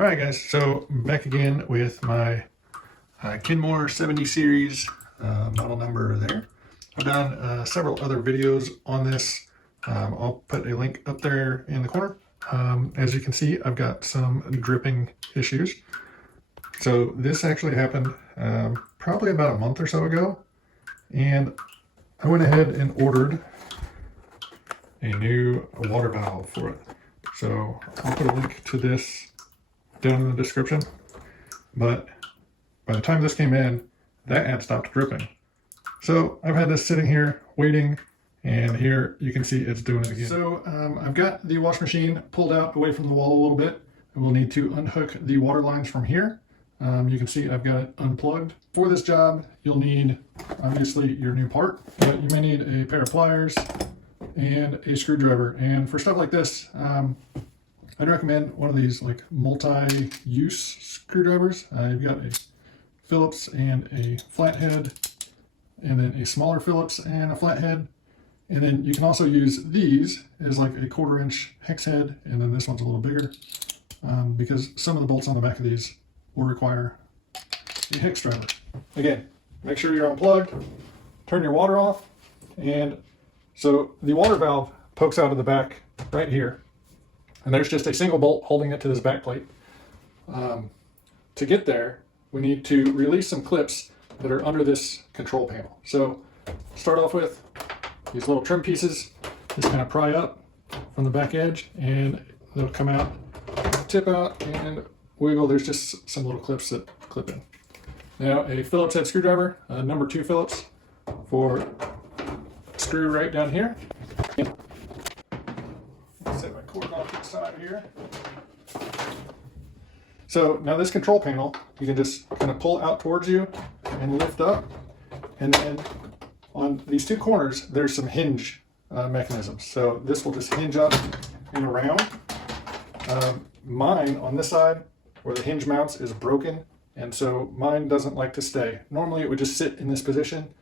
All right, guys, so back again with my Kenmore 70 series model number there. I've done several other videos on this. I'll put a link up there in the corner. As you can see, I've got some dripping issues. So this actually happened probably about a month or so ago, and I went ahead and ordered a new water valve for it. So I'll put a link to this down in the description, but by the time this came in, that had stopped dripping. So I've had this sitting here waiting, and here you can see it's doing it again. So I've got the wash machine pulled out away from the wall a little bit, and we'll need to unhook the water lines from here. You can see I've got it unplugged. For this job, you'll need obviously your new part, but you may need a pair of pliers and a screwdriver. And for stuff like this, I'd recommend one of these like multi-use screwdrivers. You've got a Phillips and a flathead, and then a smaller Phillips and a flathead. And then you can also use these as like a 1/4 inch hex head, and then this one's a little bigger because some of the bolts on the back of these will require a hex driver. Again, make sure you're unplugged, turn your water off, and so the water valve pokes out of the back right here, and there's just a single bolt holding it to this back plate. To get there, we need to release some clips that are under this control panel. So start off with these little trim pieces. Just kind of pry up from the back edge, and they'll come out, tip out, and wiggle. There's just some little clips that clip in. Now a Phillips head screwdriver, number 2 Phillips, for screw right down here. Set my cord off to the side here. So now this control panel, you can just kind of pull out towards you and lift up. And then on these 2 corners, there's some hinge mechanisms. So this will just hinge up and around. Mine on this side, where the hinge mounts, is broken. And so mine doesn't like to stay. Normally it would just sit in this position,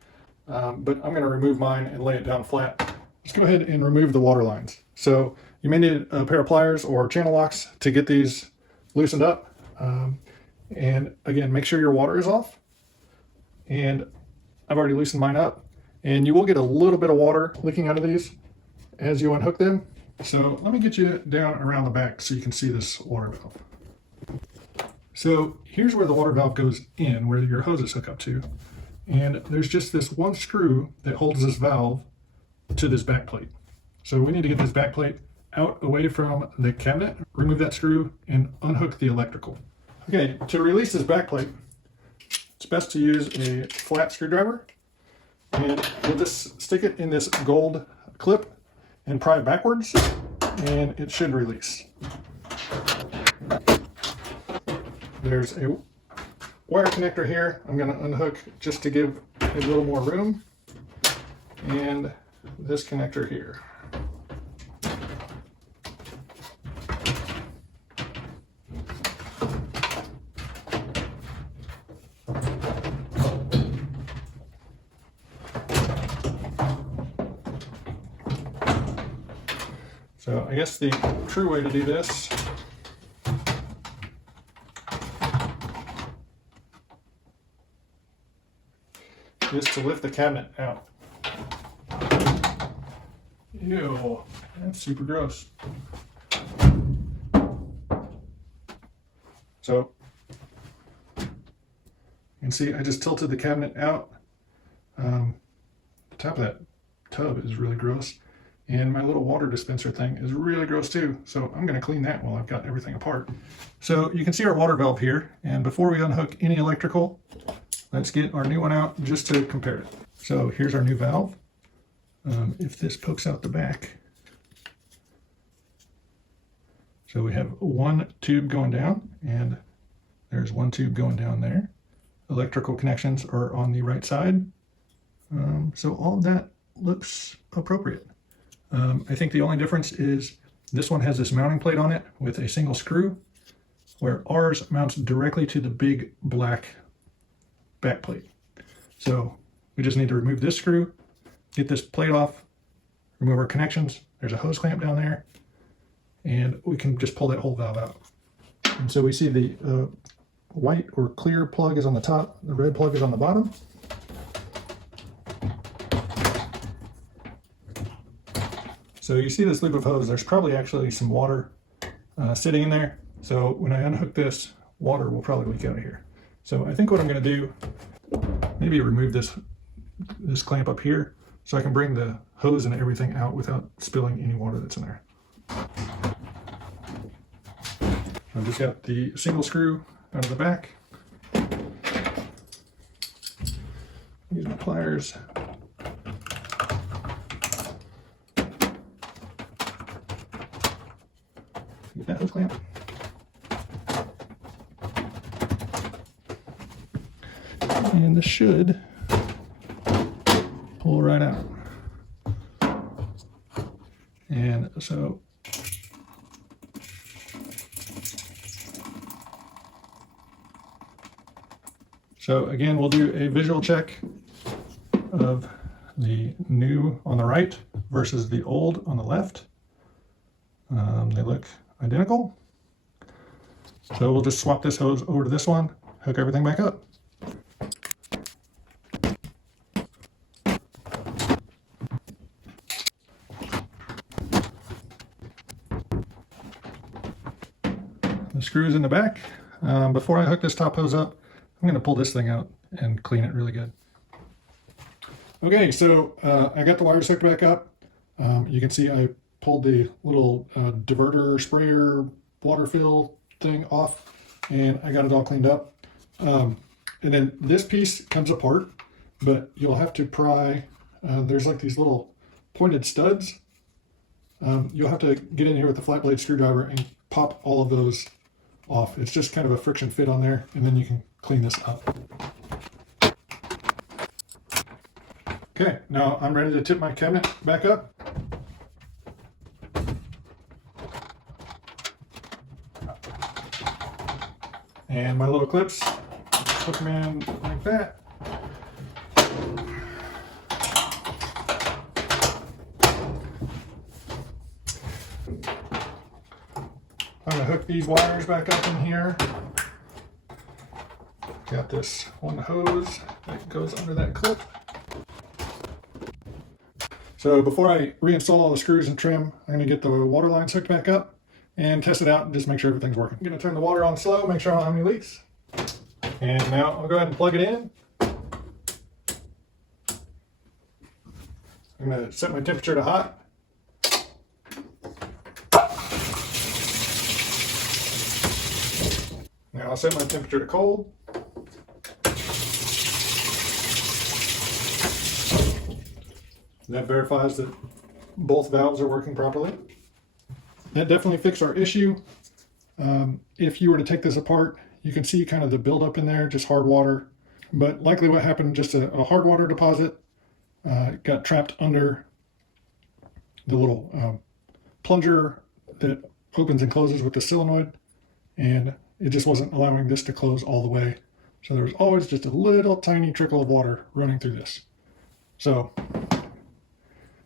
but I'm going to remove mine and lay it down flat. Let's go ahead and remove the water lines. So you may need a pair of pliers or channel locks to get these loosened up. And again, make sure your water is off. And I've already loosened mine up. And you will get a little bit of water leaking out of these as you unhook them. So let me get you down around the back so you can see this water valve. So here's where the water valve goes in, where your hoses hook up to. And there's just this one screw that holds this valve to this back plate. So we need to get this back plate out away from the cabinet, remove that screw, and unhook the electrical. Okay, to release this back plate, it's best to use a flat screwdriver, and we'll just stick it in this gold clip and pry it backwards, and it should release. There's a wire connector here I'm going to unhook just to give a little more room, and this connector here. So I guess the true way to do this is to lift the cabinet out. Ew, that's super gross. So you can see I just tilted the cabinet out. The top of that tub is really gross. And my little water dispenser thing is really gross too. So I'm gonna clean that while I've got everything apart. So you can see our water valve here. And before we unhook any electrical, let's get our new one out just to compare it. So here's our new valve. If this pokes out the back. So we have one tube going down, and there's one tube going down there. Electrical connections are on the right side. So all of that looks appropriate. I think the only difference is this one has this mounting plate on it with a single screw, where ours mounts directly to the big black back plate. So we just need to remove this screw, get this plate off, remove our connections. There's a hose clamp down there, and we can just pull that whole valve out. And so we see the white or clear plug is on the top, the red plug is on the bottom. So you see this loop of hose, there's probably actually some water sitting in there. So when I unhook this, water will probably leak out of here. So I think what I'm going to do, maybe remove this clamp up here so I can bring the hose and everything out without spilling any water that's in there. I've just got the single screw out of the back. Use my pliers. Get that hose clamp. And this should pull right out. And so again, we'll do a visual check of the new on the right versus the old on the left. They look identical. So we'll just swap this hose over to this one, hook everything back up. The screws in the back. Before I hook this top hose up, I'm going to pull this thing out and clean it really good. Okay, so I got the wires hooked back up. You can see I pulled the little diverter sprayer water fill thing off, and I got it all cleaned up. And then this piece comes apart, but you'll have to pry. There's like these little pointed studs. You'll have to get in here with the flat blade screwdriver and pop all of those off. It's just kind of a friction fit on there, and then you can clean this up. Okay, now I'm ready to tip my cabinet back up. And my little clips, hook them in like that. I'm going to hook these wires back up in here. Got this one hose that goes under that clip. So before I reinstall all the screws and trim, I'm going to get the water lines hooked back up and test it out and just make sure everything's working. I'm going to turn the water on slow, make sure I don't have any leaks. And now I'll go ahead and plug it in. I'm going to set my temperature to hot. Now I'll set my temperature to cold. That verifies that both valves are working properly. That definitely fixed our issue. If you were to take this apart, you can see kind of the buildup in there, just hard water. But likely what happened, just a hard water deposit got trapped under the little plunger that opens and closes with the solenoid, and it just wasn't allowing this to close all the way. So there was always just a little tiny trickle of water running through this. So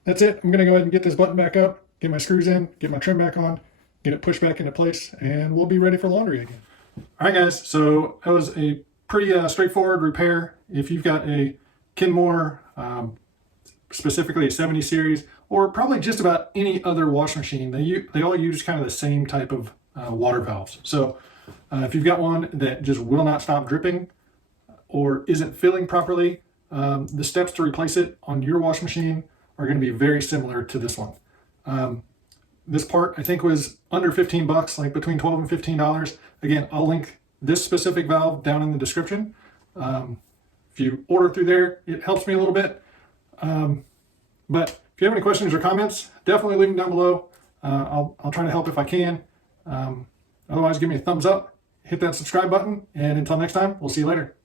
that's it. I'm going to go ahead and get this button back up, get my screws in, get my trim back on, get it pushed back into place, and we'll be ready for laundry again. All right, guys. So that was a pretty straightforward repair. If you've got a Kenmore, specifically a 70 series, or probably just about any other wash machine, they all use kind of the same type of water valves. So if you've got one that just will not stop dripping or isn't filling properly, the steps to replace it on your wash machine are going to be very similar to this one. This part I think was under 15 bucks, like between $12 and $15. Again, I'll link this specific valve down in the description. If you order through there, it helps me a little bit. But if you have any questions or comments, definitely leave them down below. I'll try to help if I can. Otherwise, give me a thumbs up, hit that subscribe button, and until next time, we'll see you later.